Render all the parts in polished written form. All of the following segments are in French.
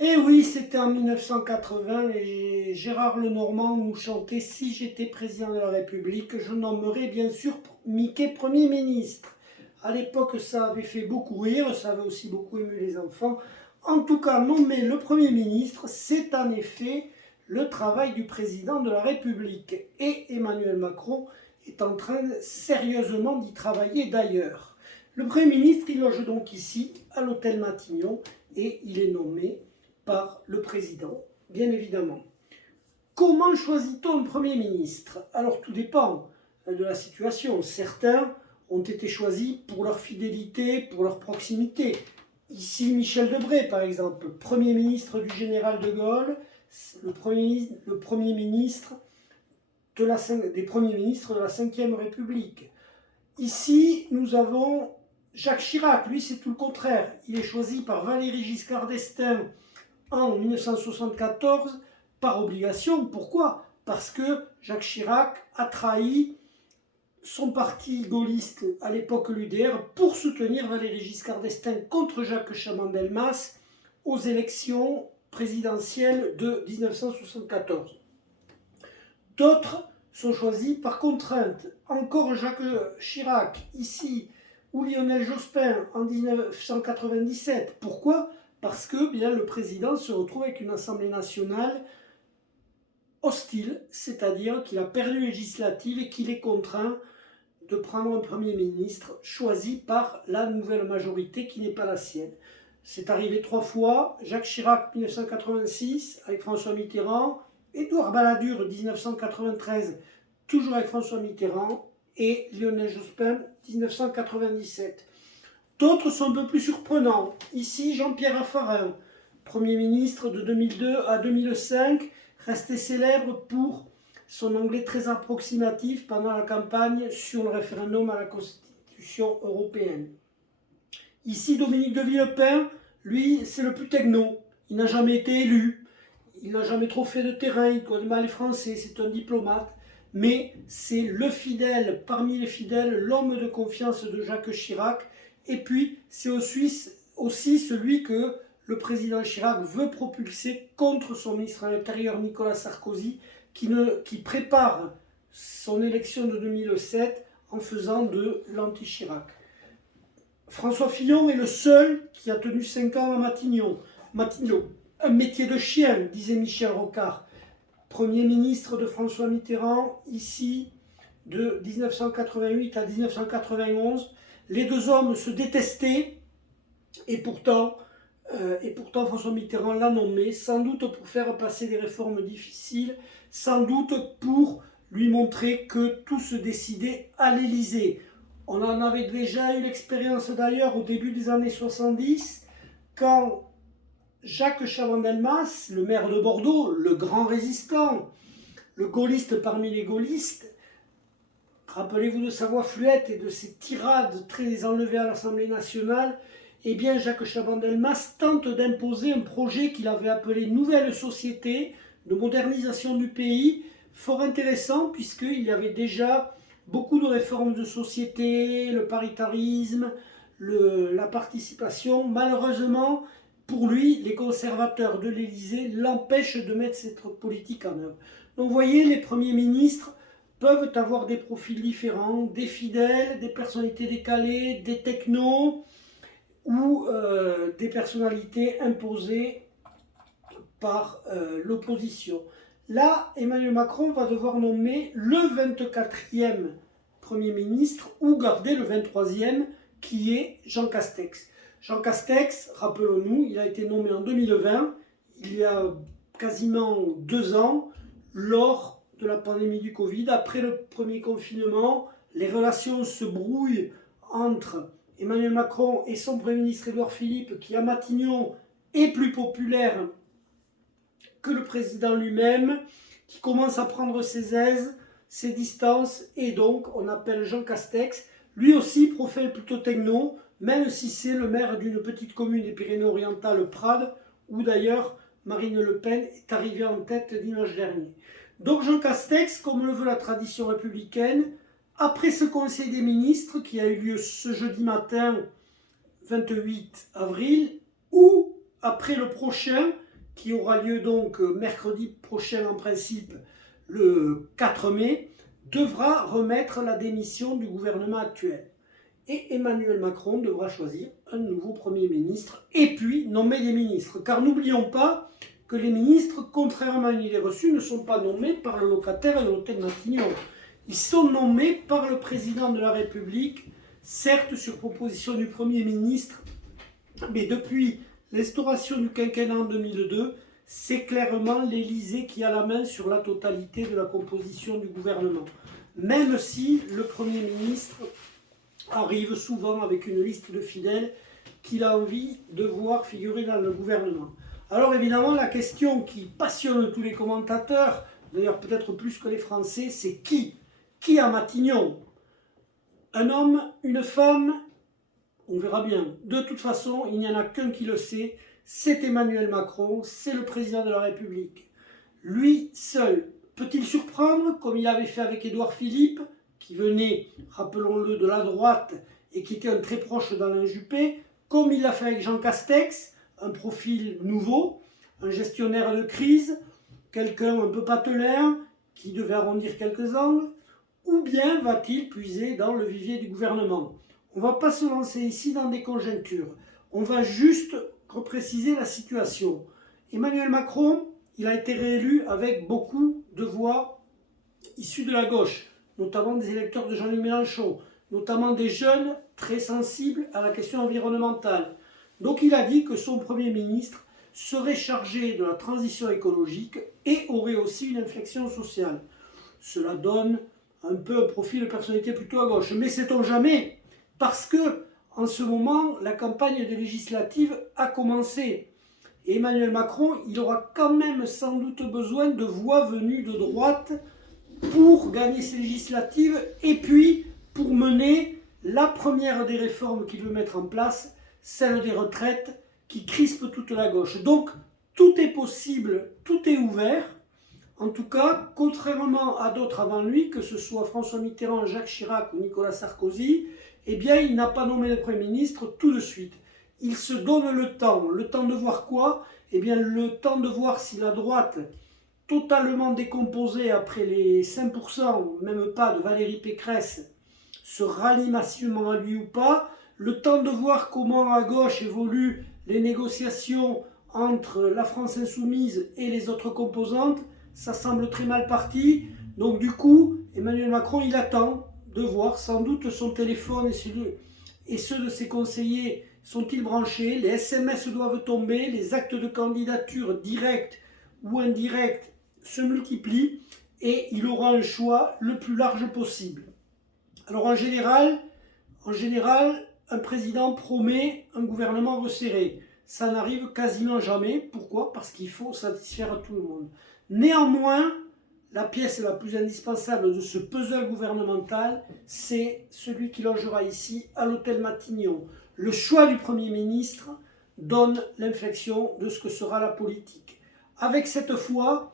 Et oui, c'était en 1980 et Gérard Lenormand nous chantait Si j'étais président de la République, je nommerais bien sûr Mickey Premier ministre. À l'époque, ça avait fait beaucoup rire, ça avait aussi beaucoup ému les enfants. En tout cas, nommer le Premier ministre, c'est en effet le travail du président de la République. Et Emmanuel Macron est en train sérieusement d'y travailler d'ailleurs. Le Premier ministre, il loge donc ici, à l'hôtel Matignon, et il est nommé par le président, bien évidemment. Comment choisit-on un Premier ministre? Alors tout dépend de la situation. Certains ont été choisis pour leur fidélité, pour leur proximité. Ici, Michel Debré, par exemple, Premier ministre du général de Gaulle, le premier ministre des premiers ministres de la Ve République. Ici, nous avons Jacques Chirac. Lui, c'est tout le contraire. Il est choisi par Valéry Giscard d'Estaing en 1974 par obligation. Pourquoi? Parce que Jacques Chirac a trahi son parti gaulliste, à l'époque l'UDR, pour soutenir Valéry Giscard d'Estaing contre Jacques Chaban-Delmas aux élections présidentielles de 1974. D'autres sont choisis par contrainte. Encore Jacques Chirac, ici, ou Lionel Jospin en 1997. Pourquoi? Parce que bien, le président se retrouve avec une Assemblée nationale hostile, c'est-à-dire qu'il a perdu les législatives et qu'il est contraint de prendre un Premier ministre choisi par la nouvelle majorité qui n'est pas la sienne. C'est arrivé 3 fois, Jacques Chirac 1986 avec François Mitterrand, Édouard Balladur 1993 toujours avec François Mitterrand et Lionel Jospin 1997. D'autres sont un peu plus surprenants. Ici, Jean-Pierre Raffarin, Premier ministre de 2002 à 2005, resté célèbre pour son anglais très approximatif pendant la campagne sur le référendum à la Constitution européenne. Ici, Dominique de Villepin, lui, c'est le plus techno. Il n'a jamais été élu, il n'a jamais trop fait de terrain, il connaît mal les Français, c'est un diplomate. Mais c'est le fidèle, parmi les fidèles, l'homme de confiance de Jacques Chirac. Et puis, c'est aussi celui que le président Chirac veut propulser contre son ministre de l'Intérieur, Nicolas Sarkozy, qui prépare son élection de 2007 en faisant de l'anti-Chirac. François Fillon est le seul qui a tenu 5 ans à Matignon. Matignon, un métier de chien, disait Michel Rocard. Premier ministre de François Mitterrand, ici, de 1988 à 1991. Les deux hommes se détestaient et pourtant François Mitterrand l'a nommé, sans doute pour faire passer des réformes difficiles, sans doute pour lui montrer que tout se décidait à l'Élysée. On en avait déjà eu l'expérience d'ailleurs au début des années 70, quand Jacques Chaban-Delmas, le maire de Bordeaux, le grand résistant, le gaulliste parmi les gaullistes, rappelez-vous de sa voix fluette et de ses tirades très enlevées à l'Assemblée nationale, eh bien Jacques Chaban-Delmas tente d'imposer un projet qu'il avait appelé Nouvelle Société, de modernisation du pays, fort intéressant puisqu'il y avait déjà beaucoup de réformes de société, le paritarisme, la participation. Malheureusement, pour lui, les conservateurs de l'Élysée l'empêchent de mettre cette politique en œuvre. Donc vous voyez, les premiers ministres peuvent avoir des profils différents, des fidèles, des personnalités décalées, des technos ou des personnalités imposées par l'opposition. Là, Emmanuel Macron va devoir nommer le 24e Premier ministre ou garder le 23e qui est Jean Castex. Jean Castex, rappelons-nous, il a été nommé en 2020, il y a quasiment 2 ans, lors de la pandémie du Covid. Après le premier confinement, les relations se brouillent entre Emmanuel Macron et son Premier ministre Édouard Philippe, qui à Matignon est plus populaire que le président lui-même, qui commence à prendre ses aises, ses distances, et donc on appelle Jean Castex, lui aussi profil plutôt techno, même si c'est le maire d'une petite commune des Pyrénées-Orientales, Prades, où d'ailleurs Marine Le Pen est arrivée en tête dimanche dernier. Donc Jean Castex, comme le veut la tradition républicaine, après ce Conseil des ministres qui a eu lieu ce jeudi matin 28 avril, ou après le prochain qui aura lieu donc mercredi prochain en principe, le 4 mai, devra remettre la démission du gouvernement actuel. Et Emmanuel Macron devra choisir un nouveau Premier ministre et puis nommer des ministres. Car n'oublions pas que les ministres, contrairement à une idée reçue, ne sont pas nommés par le locataire de l'hôtel Matignon. Ils sont nommés par le président de la République, certes sur proposition du Premier ministre, mais depuis l'instauration du quinquennat en 2002, c'est clairement l'Élysée qui a la main sur la totalité de la composition du gouvernement. Même si le Premier ministre arrive souvent avec une liste de fidèles qu'il a envie de voir figurer dans le gouvernement. Alors évidemment, la question qui passionne tous les commentateurs, d'ailleurs peut-être plus que les Français, c'est qui à Matignon? Un homme, une femme? On verra bien. De toute façon, il n'y en a qu'un qui le sait, c'est Emmanuel Macron, c'est le président de la République. Lui seul, peut-il surprendre, comme il avait fait avec Édouard Philippe, qui venait, rappelons-le, de la droite et qui était un très proche d'Alain Juppé, comme il l'a fait avec Jean Castex, un profil nouveau, un gestionnaire de crise, quelqu'un un peu patelin, qui devait arrondir quelques angles, ou bien va-t-il puiser dans le vivier du gouvernement? On ne va pas se lancer ici dans des conjonctures, on va juste repréciser la situation. Emmanuel Macron, il a été réélu avec beaucoup de voix issues de la gauche, notamment des électeurs de Jean-Luc Mélenchon, notamment des jeunes très sensibles à la question environnementale. Donc il a dit que son Premier ministre serait chargé de la transition écologique et aurait aussi une inflexion sociale. Cela donne un peu un profil de personnalité plutôt à gauche. Mais sait-on jamais? Parce que en ce moment, la campagne des législatives a commencé. Et Emmanuel Macron, il aura quand même sans doute besoin de voix venues de droite pour gagner ces législatives et puis pour mener la première des réformes qu'il veut mettre en place, celle des retraites qui crispe toute la gauche. Donc tout est possible, tout est ouvert. En tout cas, contrairement à d'autres avant lui, que ce soit François Mitterrand, Jacques Chirac ou Nicolas Sarkozy, eh bien il n'a pas nommé le Premier ministre tout de suite. Il se donne le temps de voir quoi? Eh bien le temps de voir si la droite, totalement décomposée après les 5%, même pas, de Valérie Pécresse, se rallie massivement à lui ou pas, le temps de voir comment à gauche évoluent les négociations entre la France insoumise et les autres composantes, ça semble très mal parti. Donc du coup, Emmanuel Macron, il attend de voir, sans doute son téléphone et ceux de ses conseillers sont-ils branchés, les SMS doivent tomber, les actes de candidature directs ou indirects se multiplient et il aura un choix le plus large possible. Alors en général, un président promet un gouvernement resserré. Ça n'arrive quasiment jamais. Pourquoi? Parce qu'il faut satisfaire tout le monde. Néanmoins, la pièce la plus indispensable de ce puzzle gouvernemental, c'est celui qui logera ici à l'hôtel Matignon. Le choix du Premier ministre donne l'inflexion de ce que sera la politique. Avec cette fois,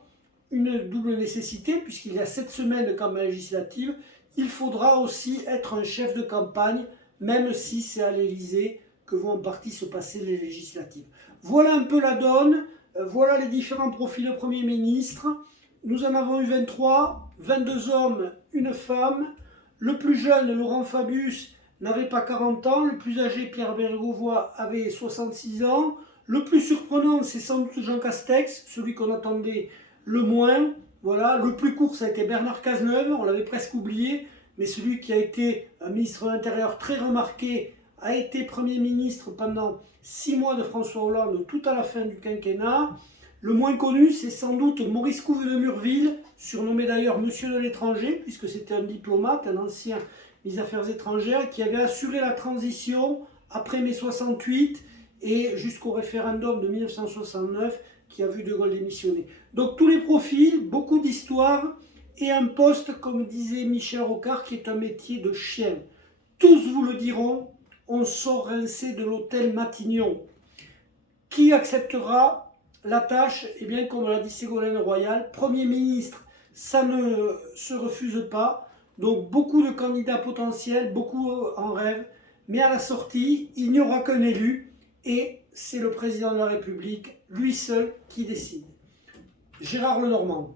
une double nécessité, puisqu'il y a 7 semaines de campagne législative, il faudra aussi être un chef de campagne, même si c'est à l'Élysée que vont en partie se passer les législatives. Voilà un peu la donne, voilà les différents profils de Premier ministre. Nous en avons eu 23, 22 hommes, une femme. Le plus jeune, Laurent Fabius, n'avait pas 40 ans. Le plus âgé, Pierre Bérégovoy, avait 66 ans. Le plus surprenant, c'est sans doute Jean Castex, celui qu'on attendait le moins. Voilà. Le plus court, ça a été Bernard Cazeneuve, on l'avait presque oublié, mais celui qui a été un ministre de l'Intérieur très remarqué, a été Premier ministre pendant 6 mois de François Hollande, tout à la fin du quinquennat. Le moins connu, c'est sans doute Maurice Couve de Murville, surnommé d'ailleurs Monsieur de l'étranger, puisque c'était un diplomate, un ancien ministre des Affaires étrangères, qui avait assuré la transition après mai 68 et jusqu'au référendum de 1969, qui a vu De Gaulle démissionner. Donc tous les profils, beaucoup d'histoire et un poste, comme disait Michel Rocard, qui est un métier de chien. Tous vous le diront, on sort rincé de l'hôtel Matignon. Qui acceptera la tâche? Eh bien, comme l'a dit Ségolène Royal, Premier ministre, ça ne se refuse pas. Donc beaucoup de candidats potentiels, beaucoup en rêve. Mais à la sortie, il n'y aura qu'un élu. et c'est le président de la République, lui seul, qui décide. Gérard Lenormand.